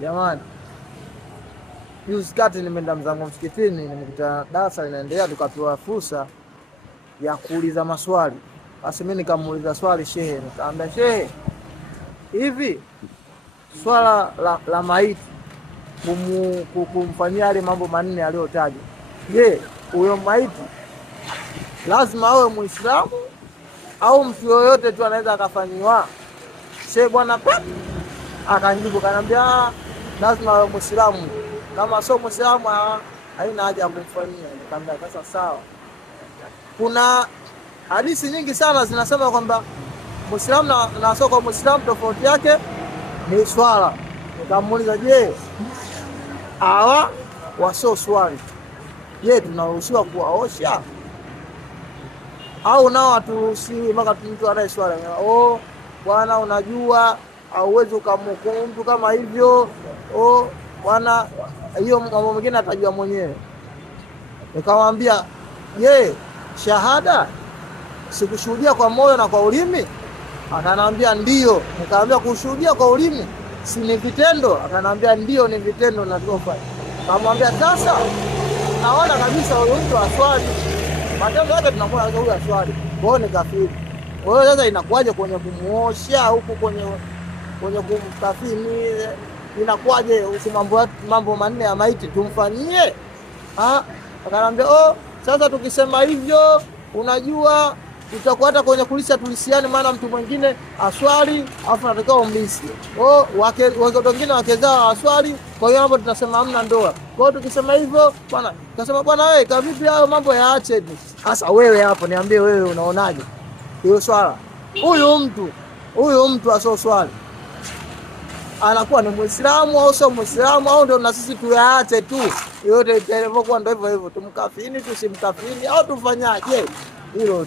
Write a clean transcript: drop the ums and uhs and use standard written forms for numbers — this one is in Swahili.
Jamani, juzi kati nimeenda mzangu msikitini, nimekuta darasa linaendelea, tukapewa fursa ya kuuliza maswali. Basi mimi nikamuuliza swali shehe, nikamwambia shehe, hivi swala la maiti kumfanyia yale mambo manne aliyotaja, je, huyo maiti lazima awe Muislamu au mtu yoyote tu anaweza akafanyiwa? Shehe bwana akanijibu kanambia lazima awe Muislamu, kama sio Muislamu haina haja ya kumfanyia. Nikamwambia sasa sawa. Kuna hadithi nyingi sana zinasema kwamba Muislamu na sio kwa Muislamu tofauti yake ni swala. Nikamuuliza, je, hawa wasio swali, je, tunaruhusiwa kuwaosha au nao haturuhusiwi? Mpaka mtu anaye swala bwana, unajua hauwezi ukamhukumu mtu kama hivyo, bwana, hiyo mambo mengine atajua mwenyewe. Nikamwambia, je, shahada sikushuhudia kwa moyo na kwa ulimi? Akanambia ndio. Nikamwambia, kushuhudia kwa ulimi si ni vitendo? Akanambia ndio, ni vitendo na tofa. Nikamwambia sasa naona kabisa huyo mtu aswali, matendo yake tunakuwa huyo aswali, kwa hiyo ni kafiri. Kwa hiyo sasa inakuwaje kwenye kumuosha huku kwenye kumkafini, inakuwaje mambo manne ya maiti tumfanyie? Akanambia sasa tukisema hivyo, unajua tutakuwa hata kwenye kulisha tulisiani, maana mtu mwingine aswali afu nataka umlisi wake wengine wake zao aswali, kwa hiyo hapo tunasema hamna ndoa. Kwa hiyo tukisema hivyo bwana, tukasema bwana, wewe kama vipi hayo mambo yaache tu. Sasa wewe hapo niambie, wewe unaonaje hiyo swala? Huyu mtu asio swali anakuwa ni Muislamu au sio Muislamu, au ndio na sisi tuyaache tu yote itakuwa ndio hivyo hivyo, tumkafini tusimkafini au tufanyaje? Hilo